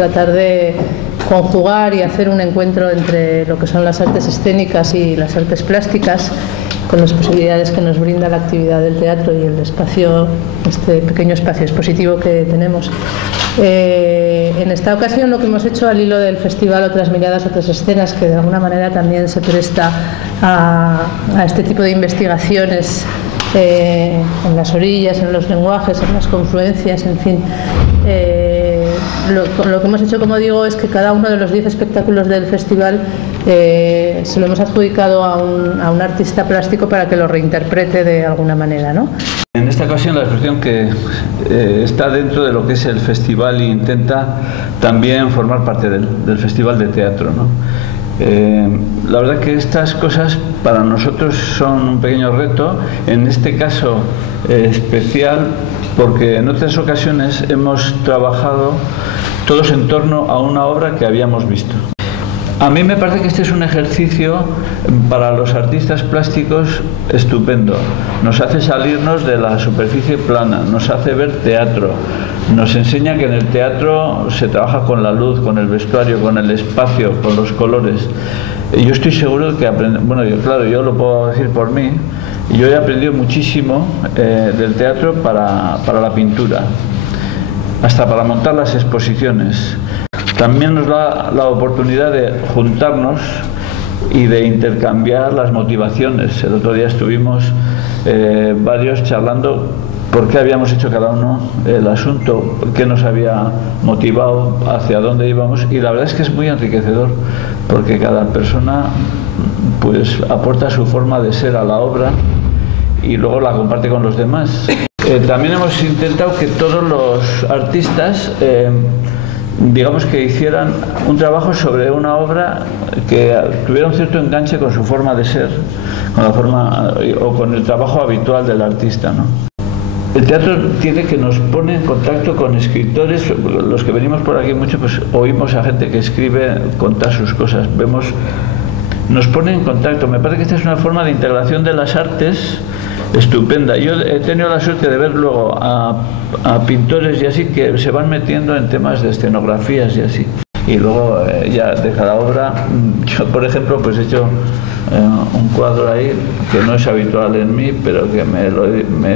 tratar de conjugar y hacer un encuentro entre lo que son las artes escénicas y las artes plásticas, con las posibilidades que nos brinda la actividad del teatro y el espacio, este pequeño espacio expositivo que tenemos. En esta ocasión lo que hemos hecho, al hilo del festival Otras Miradas, Otras Escenas, que de alguna manera también se presta a este tipo de investigaciones en las orillas, en los lenguajes, en las confluencias, en fin. Lo que hemos hecho, como digo, es que cada uno de los 10 espectáculos del festival se lo hemos adjudicado a un artista plástico para que lo reinterprete de alguna manera, ¿no? En esta ocasión la exposición que está dentro de lo que es el festival e intenta también formar parte del festival de teatro, ¿no? La verdad que estas cosas para nosotros son un pequeño reto, en este caso especial, porque en otras ocasiones hemos trabajado todos en torno a una obra que habíamos visto. A mí me parece que este es un ejercicio para los artistas plásticos estupendo. Nos hace salirnos de la superficie plana, nos hace ver teatro, nos enseña que en el teatro se trabaja con la luz, con el vestuario, con el espacio, con los colores. Yo estoy seguro que yo lo puedo decir por mí, yo he aprendido muchísimo del teatro para la pintura, hasta para montar las exposiciones. También nos da la oportunidad de juntarnos y de intercambiar las motivaciones. El otro día estuvimos varios charlando por qué habíamos hecho cada uno el asunto, qué nos había motivado, hacia dónde íbamos, y la verdad es que es muy enriquecedor, porque cada persona pues aporta su forma de ser a la obra y luego la comparte con los demás. También hemos intentado que todos los artistas digamos que hicieran un trabajo sobre una obra que tuviera un cierto enganche con su forma de ser, con la forma o con el trabajo habitual del artista, ¿no? El teatro tiene que nos pone en contacto con escritores. Los que venimos por aquí mucho, pues oímos a gente que escribe contar sus cosas, nos pone en contacto. Me parece que esta es una forma de integración de las artes estupenda. Yo he tenido la suerte de ver luego a pintores y así que se van metiendo en temas de escenografías y así. Y luego ya de cada obra, yo por ejemplo pues he hecho un cuadro ahí que no es habitual en mí, pero que me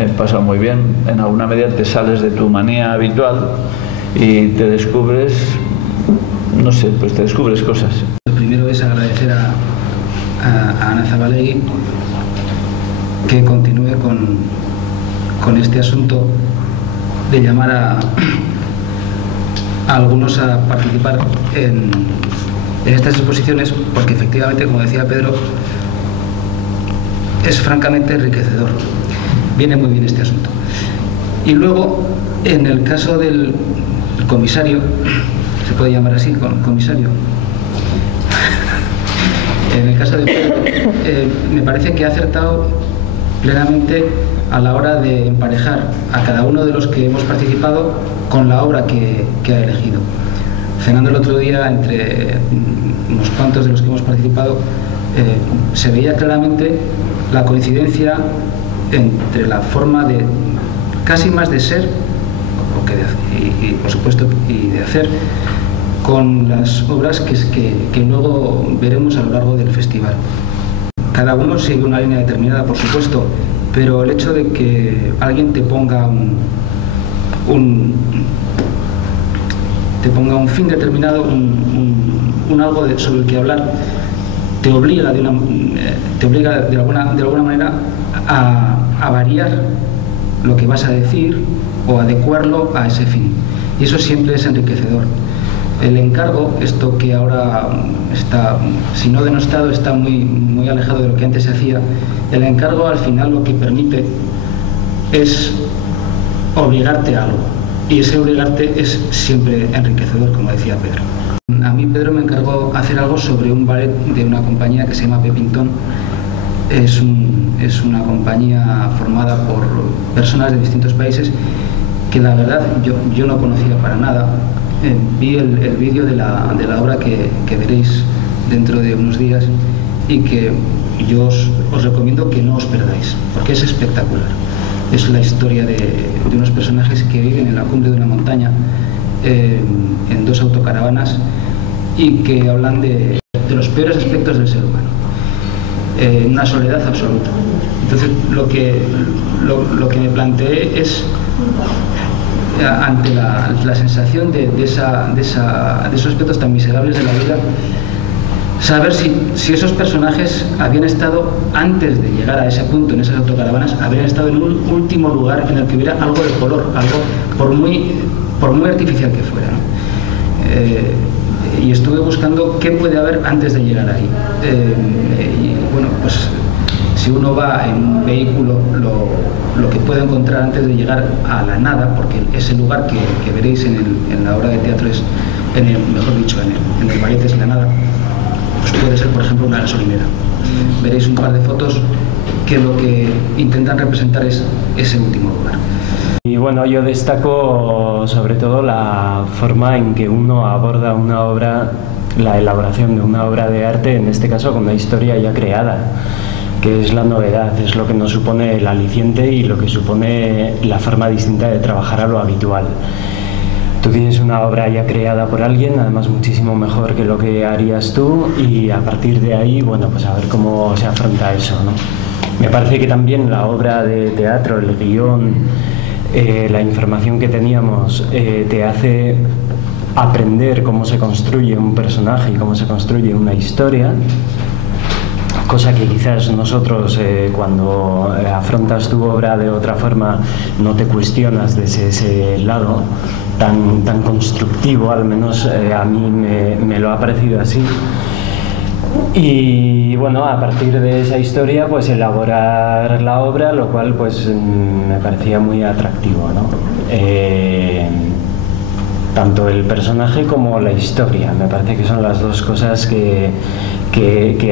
he pasado muy bien. En alguna medida te sales de tu manía habitual y te descubres, no sé, pues te descubres cosas. Lo primero es agradecer a Ana Zabalegui que continúe con este asunto de llamar a algunos a participar en estas exposiciones, porque efectivamente, como decía Pedro, es francamente enriquecedor. Viene muy bien este asunto. Y luego, en el caso del comisario, se puede llamar así, comisario. En el caso de Pedro, me parece que ha acertado plenamente a la hora de emparejar a cada uno de los que hemos participado con la obra que ha elegido. Cenando el otro día entre unos cuantos de los que hemos participado, se veía claramente la coincidencia entre la forma de casi más de ser y por supuesto y de hacer con las obras que luego veremos a lo largo del festival. Cada uno sigue una línea determinada, por supuesto, pero el hecho de que alguien te ponga un fin determinado, un algo sobre el que hablar, te obliga de alguna manera a variar lo que vas a decir o adecuarlo a ese fin. Y eso siempre es enriquecedor. El encargo, esto que ahora está, si no denostado, está muy alejado de lo que antes se hacía, el encargo al final lo que permite es obligarte a algo. Y ese obligarte es siempre enriquecedor, como decía Pedro. A mí Pedro me encargó hacer algo sobre un ballet de una compañía que se llama Pepintón. Es una compañía formada por personas de distintos países que la verdad yo no conocía para nada. Vi el vídeo de la obra que veréis dentro de unos días y que yo os recomiendo que no os perdáis, porque es espectacular. Es la historia de unos personajes que viven en la cumbre de una montaña en 2 autocaravanas y que hablan de los peores aspectos del ser humano, una soledad absoluta. Entonces lo que me planteé es, ante la sensación de esos aspectos tan miserables de la vida, saber si esos personajes habían estado, antes de llegar a ese punto en esas autocaravanas, habían estado en un último lugar en el que hubiera algo de color, algo por muy artificial que fuera, ¿no? Y estuve buscando qué puede haber antes de llegar ahí. Y bueno, pues si uno va en un vehículo, lo que puede encontrar antes de llegar a la nada, porque ese lugar que veréis en la obra de teatro es, mejor dicho, en el ballet es la nada, pues puede ser, por ejemplo, una gasolinera. Veréis un par de fotos que lo que intentan representar es ese último lugar. Y bueno, yo destaco sobre todo la forma en que uno aborda una obra, la elaboración de una obra de arte, en este caso con una historia ya creada, que es la novedad, es lo que nos supone el aliciente y lo que supone la forma distinta de trabajar a lo habitual. Tú tienes una obra ya creada por alguien, además muchísimo mejor que lo que harías tú, y a partir de ahí, bueno, pues a ver cómo se afronta eso, ¿no? Me parece que también la obra de teatro, el guión, la información que teníamos te hace aprender cómo se construye un personaje y cómo se construye una historia, cosa que quizás nosotros cuando afrontas tu obra de otra forma no te cuestionas desde ese lado tan constructivo, al menos a mí me lo ha parecido así. Y bueno, a partir de esa historia pues elaborar la obra, lo cual pues me parecía muy atractivo, ¿no? Tanto el personaje como la historia, me parece que son las dos cosas que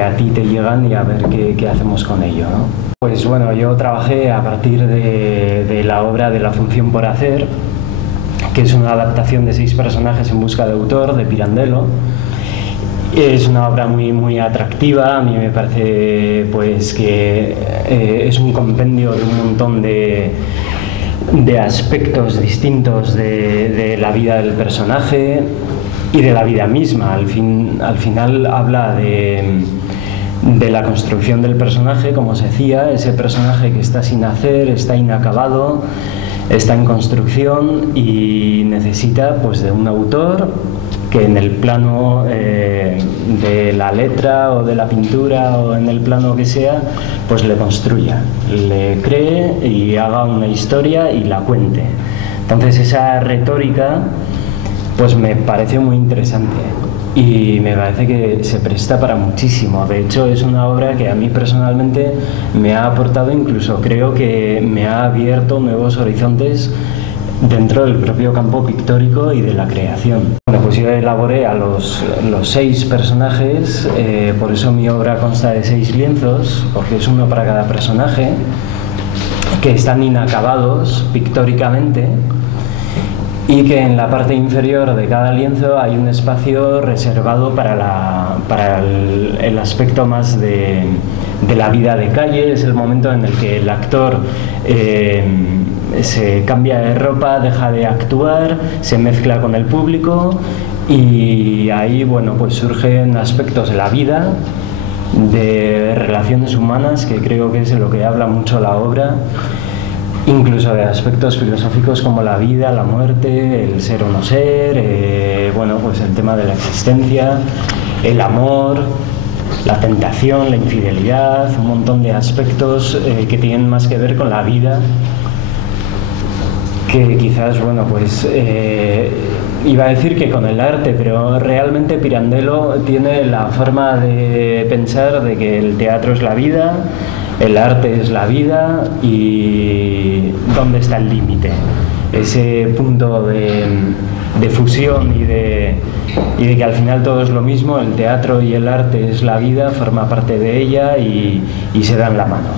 a ti te llegan, y a ver qué hacemos con ello, ¿no? Pues bueno, yo trabajé a partir de la obra de La función por hacer, que es una adaptación de 6 personajes en busca de autor, de Pirandello. Es una obra muy atractiva, a mí me parece pues que es un compendio de un montón de aspectos distintos de la vida del personaje y de la vida misma. Al final habla de la construcción del personaje, como se decía, ese personaje que está sin hacer, está inacabado, está en construcción y necesita pues de un autor que en el plano de la letra o de la pintura o en el plano que sea, pues le construya, le cree y haga una historia y la cuente. Entonces esa retórica pues me pareció muy interesante y me parece que se presta para muchísimo. De hecho es una obra que a mí personalmente me ha aportado, incluso creo que me ha abierto nuevos horizontes dentro del propio campo pictórico y de la creación. Bueno, pues yo elaboré a los 6 personajes, por eso mi obra consta de 6 lienzos, porque es uno para cada personaje, que están inacabados pictóricamente, y que en la parte inferior de cada lienzo hay un espacio reservado para el aspecto más de la vida de calle. Es el momento en el que el actor se cambia de ropa, deja de actuar, se mezcla con el público, y ahí bueno, pues surgen aspectos de la vida, de relaciones humanas, que creo que es de lo que habla mucho la obra, incluso de aspectos filosóficos como la vida, la muerte, el ser o no ser, bueno, pues el tema de la existencia, el amor, la tentación, la infidelidad, un montón de aspectos que tienen más que ver con la vida, que quizás, bueno, pues iba a decir que con el arte, pero realmente Pirandello tiene la forma de pensar de que el teatro es la vida, el arte es la vida, y ¿dónde está el límite? Ese punto de fusión y de que al final todo es lo mismo, el teatro y el arte es la vida, forma parte de ella y se dan la mano.